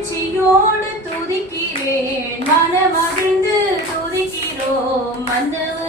மகிழ்ச்சியோடு துதிக்கிறேன். மனமகிழ்ந்து துதிக்கிறோம். மன்னவர்